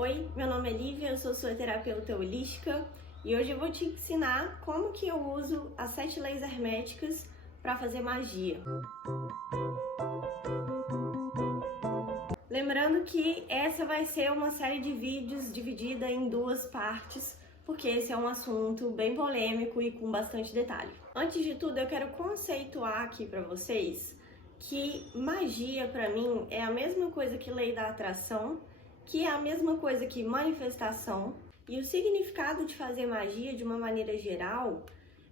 Oi, meu nome é Lívia, eu sou sua terapeuta holística e hoje eu vou te ensinar como que eu uso as 7 leis herméticas para fazer magia. Lembrando que essa vai ser uma série de vídeos dividida em 2 partes, porque esse é um assunto bem polêmico e com bastante detalhe. Antes de tudo, eu quero conceituar aqui para vocês que magia para mim é a mesma coisa que lei da atração, que é a mesma coisa que manifestação, e o significado de fazer magia de uma maneira geral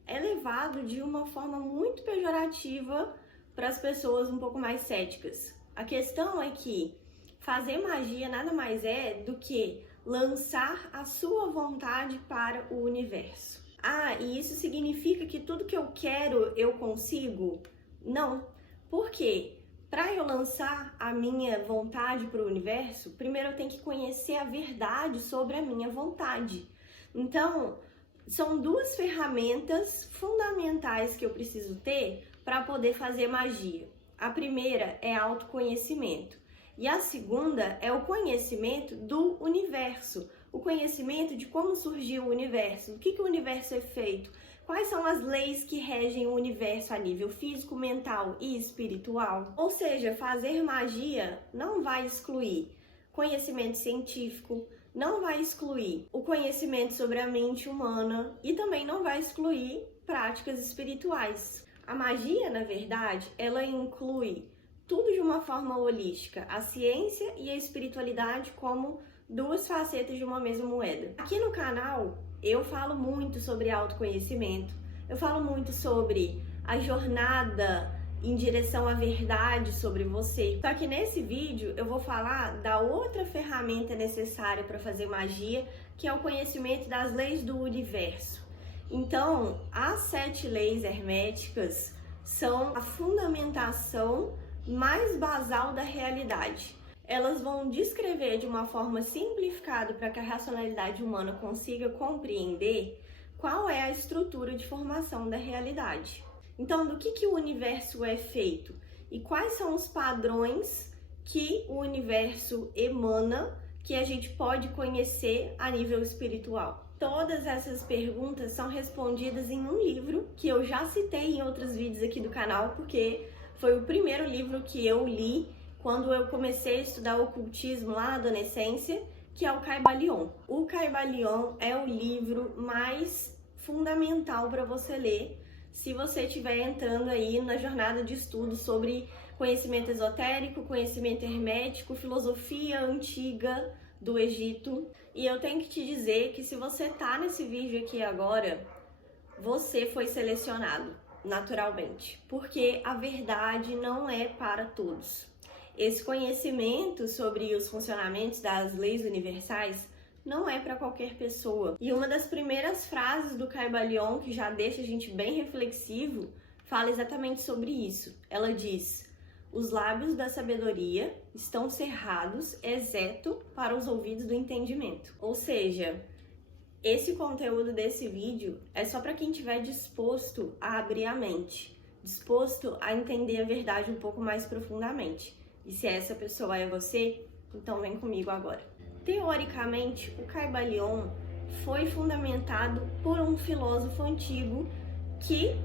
é levado de uma forma muito pejorativa para as pessoas um pouco mais céticas. A questão é que fazer magia nada mais é do que lançar a sua vontade para o universo. E isso significa que tudo que eu quero eu consigo? Não. Por quê? Para eu lançar a minha vontade para o universo, primeiro eu tenho que conhecer a verdade sobre a minha vontade. Então, são 2 ferramentas fundamentais que eu preciso ter para poder fazer magia. A primeira é autoconhecimento e a segunda é o conhecimento do universo, o conhecimento de como surgiu o universo, do que o universo é feito, quais são as leis que regem o universo a nível físico, mental e espiritual. Ou seja, fazer magia não vai excluir conhecimento científico, não vai excluir o conhecimento sobre a mente humana e também não vai excluir práticas espirituais. A magia, na verdade, ela inclui tudo de uma forma holística, a ciência e a espiritualidade como 2 facetas de uma mesma moeda. Aqui no canal eu falo muito sobre autoconhecimento, eu falo muito sobre a jornada em direção à verdade sobre você. Só que nesse vídeo eu vou falar da outra ferramenta necessária para fazer magia, que é o conhecimento das leis do universo. Então, as 7 leis herméticas são a fundamentação mais basal da realidade. Elas vão descrever de uma forma simplificada para que a racionalidade humana consiga compreender qual é a estrutura de formação da realidade. Então, do que o universo é feito e quais são os padrões que o universo emana que a gente pode conhecer a nível espiritual. Todas essas perguntas são respondidas em um livro que eu já citei em outros vídeos aqui do canal, porque foi o primeiro livro que eu li quando eu comecei a estudar ocultismo lá na adolescência, que é o Kybalion. O Kybalion é o livro mais fundamental para você ler se você estiver entrando aí na jornada de estudo sobre conhecimento esotérico, conhecimento hermético, filosofia antiga do Egito. E eu tenho que te dizer que se você tá nesse vídeo aqui agora, você foi selecionado naturalmente, porque a verdade não é para todos. Esse conhecimento sobre os funcionamentos das leis universais não é para qualquer pessoa. E uma das primeiras frases do Kybalion, que já deixa a gente bem reflexivo, fala exatamente sobre isso. Ela diz: os lábios da sabedoria estão cerrados, exceto para os ouvidos do entendimento. Ou seja, esse conteúdo desse vídeo é só para quem estiver disposto a abrir a mente, disposto a entender a verdade um pouco mais profundamente. E se essa pessoa é você, então vem comigo agora. Teoricamente, o Kybalion foi fundamentado por um filósofo antigo que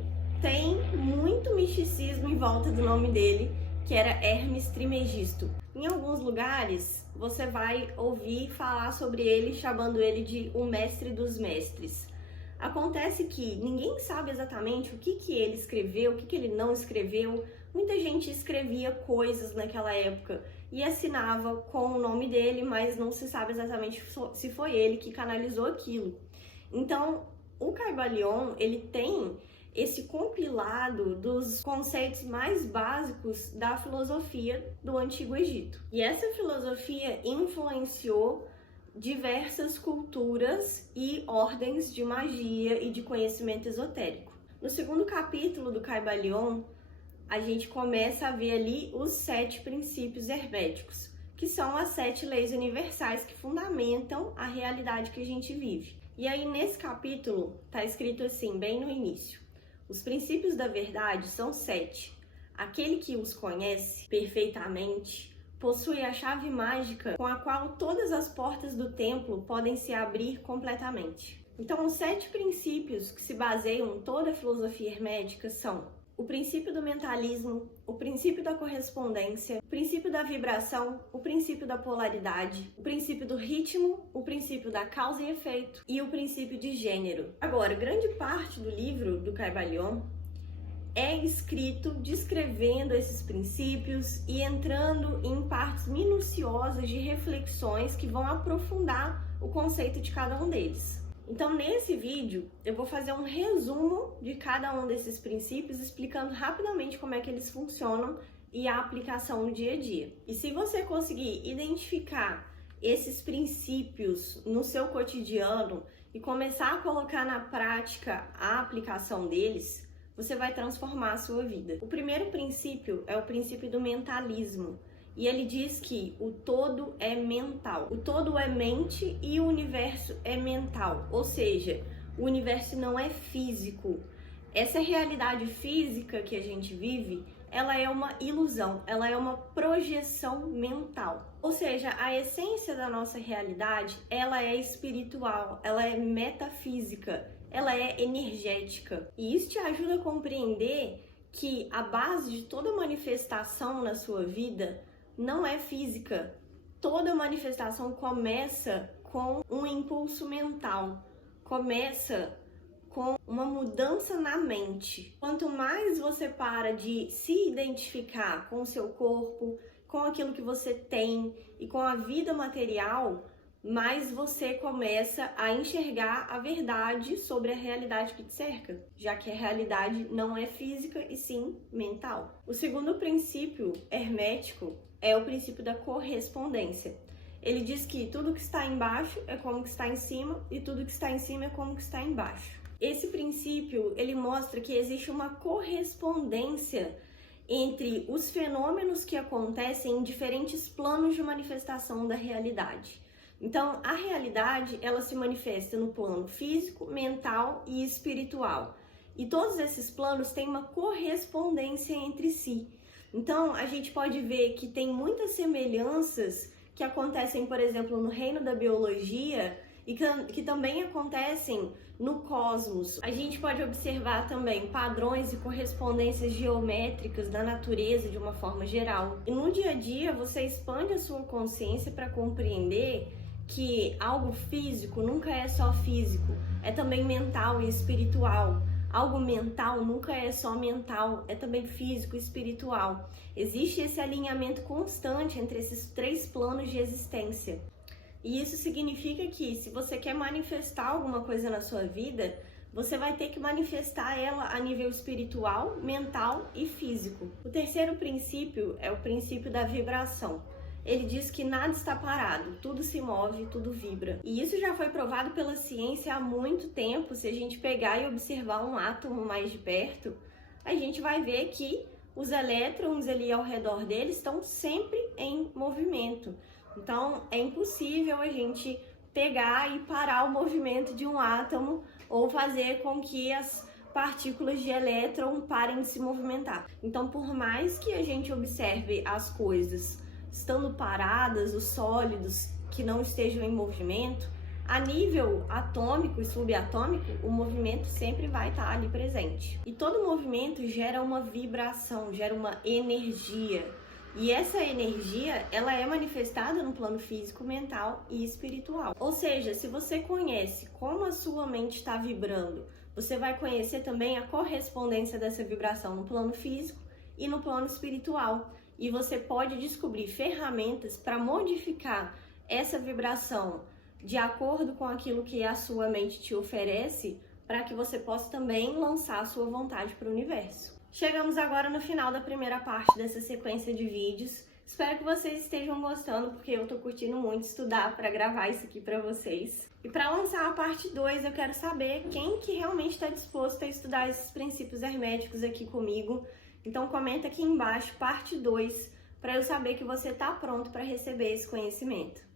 tem muito misticismo em volta do nome dele, que era Hermes Trismegisto. Em alguns lugares, você vai ouvir falar sobre ele, chamando ele de o mestre dos mestres. Acontece que ninguém sabe exatamente o que ele escreveu, o que ele não escreveu. Muita gente escrevia coisas naquela época e assinava com o nome dele, mas não se sabe exatamente se foi ele que canalizou aquilo. Então, o Kybalion, ele tem esse compilado dos conceitos mais básicos da filosofia do Antigo Egito. E essa filosofia influenciou diversas culturas e ordens de magia e de conhecimento esotérico. No segundo capítulo do Kybalion, a gente começa a ver ali os 7 princípios herméticos, que são as 7 leis universais que fundamentam a realidade que a gente vive. E aí, nesse capítulo, tá escrito assim, bem no início: os princípios da verdade são 7. Aquele que os conhece perfeitamente possui a chave mágica com a qual todas as portas do templo podem se abrir completamente. Então, os 7 princípios que se baseiam em toda a filosofia hermética são o princípio do mentalismo, o princípio da correspondência, o princípio da vibração, o princípio da polaridade, o princípio do ritmo, o princípio da causa e efeito e o princípio de gênero. Agora, grande parte do livro do Kybalion é escrito descrevendo esses princípios e entrando em partes minuciosas de reflexões que vão aprofundar o conceito de cada um deles. Então, nesse vídeo, eu vou fazer um resumo de cada um desses princípios, explicando rapidamente como é que eles funcionam e a aplicação no dia a dia. E se você conseguir identificar esses princípios no seu cotidiano e começar a colocar na prática a aplicação deles, você vai transformar a sua vida. O primeiro princípio é o princípio do mentalismo. E ele diz que o todo é mental. O todo é mente e o universo é mental. Ou seja, o universo não é físico. Essa realidade física que a gente vive, ela é uma ilusão, ela é uma projeção mental. Ou seja, a essência da nossa realidade, ela é espiritual, ela é metafísica, ela é energética. E isso te ajuda a compreender que a base de toda manifestação na sua vida não é física. Toda manifestação começa com um impulso mental, começa com uma mudança na mente. Quanto mais você para de se identificar com o seu corpo, com aquilo que você tem e com a vida material, mais você começa a enxergar a verdade sobre a realidade que te cerca, já que a realidade não é física e sim mental. O segundo princípio hermético é o princípio da correspondência. Ele diz que tudo que está embaixo é como que está em cima e tudo que está em cima é como que está embaixo. Esse princípio, ele mostra que existe uma correspondência entre os fenômenos que acontecem em diferentes planos de manifestação da realidade. Então, a realidade, ela se manifesta no plano físico, mental e espiritual. E todos esses planos têm uma correspondência entre si. Então, a gente pode ver que tem muitas semelhanças que acontecem, por exemplo, no reino da biologia e que também acontecem no cosmos. A gente pode observar também padrões e correspondências geométricas da natureza de uma forma geral. E no dia a dia, você expande a sua consciência para compreender que algo físico nunca é só físico, é também mental e espiritual. Algo mental nunca é só mental, é também físico e espiritual. Existe esse alinhamento constante entre esses 3 planos de existência. E isso significa que, se você quer manifestar alguma coisa na sua vida, você vai ter que manifestar ela a nível espiritual, mental e físico. O terceiro princípio é o princípio da vibração. Ele diz que nada está parado, tudo se move, tudo vibra. E isso já foi provado pela ciência há muito tempo. Se a gente pegar e observar um átomo mais de perto, a gente vai ver que os elétrons ali ao redor dele estão sempre em movimento. Então, é impossível a gente pegar e parar o movimento de um átomo ou fazer com que as partículas de elétron parem de se movimentar. Então, por mais que a gente observe as coisas estando paradas, os sólidos que não estejam em movimento, a nível atômico e subatômico, o movimento sempre vai estar ali presente. E todo movimento gera uma vibração, gera uma energia. E essa energia, ela é manifestada no plano físico, mental e espiritual. Ou seja, se você conhece como a sua mente está vibrando, você vai conhecer também a correspondência dessa vibração no plano físico e no plano espiritual. E você pode descobrir ferramentas para modificar essa vibração de acordo com aquilo que a sua mente te oferece, para que você possa também lançar a sua vontade para o universo. Chegamos agora no final da primeira parte dessa sequência de vídeos. Espero que vocês estejam gostando, porque eu tô curtindo muito estudar para gravar isso aqui para vocês. E para lançar a parte 2, eu quero saber quem que realmente está disposto a estudar esses princípios herméticos aqui comigo. Então comenta aqui embaixo, parte 2, para eu saber que você está pronto para receber esse conhecimento.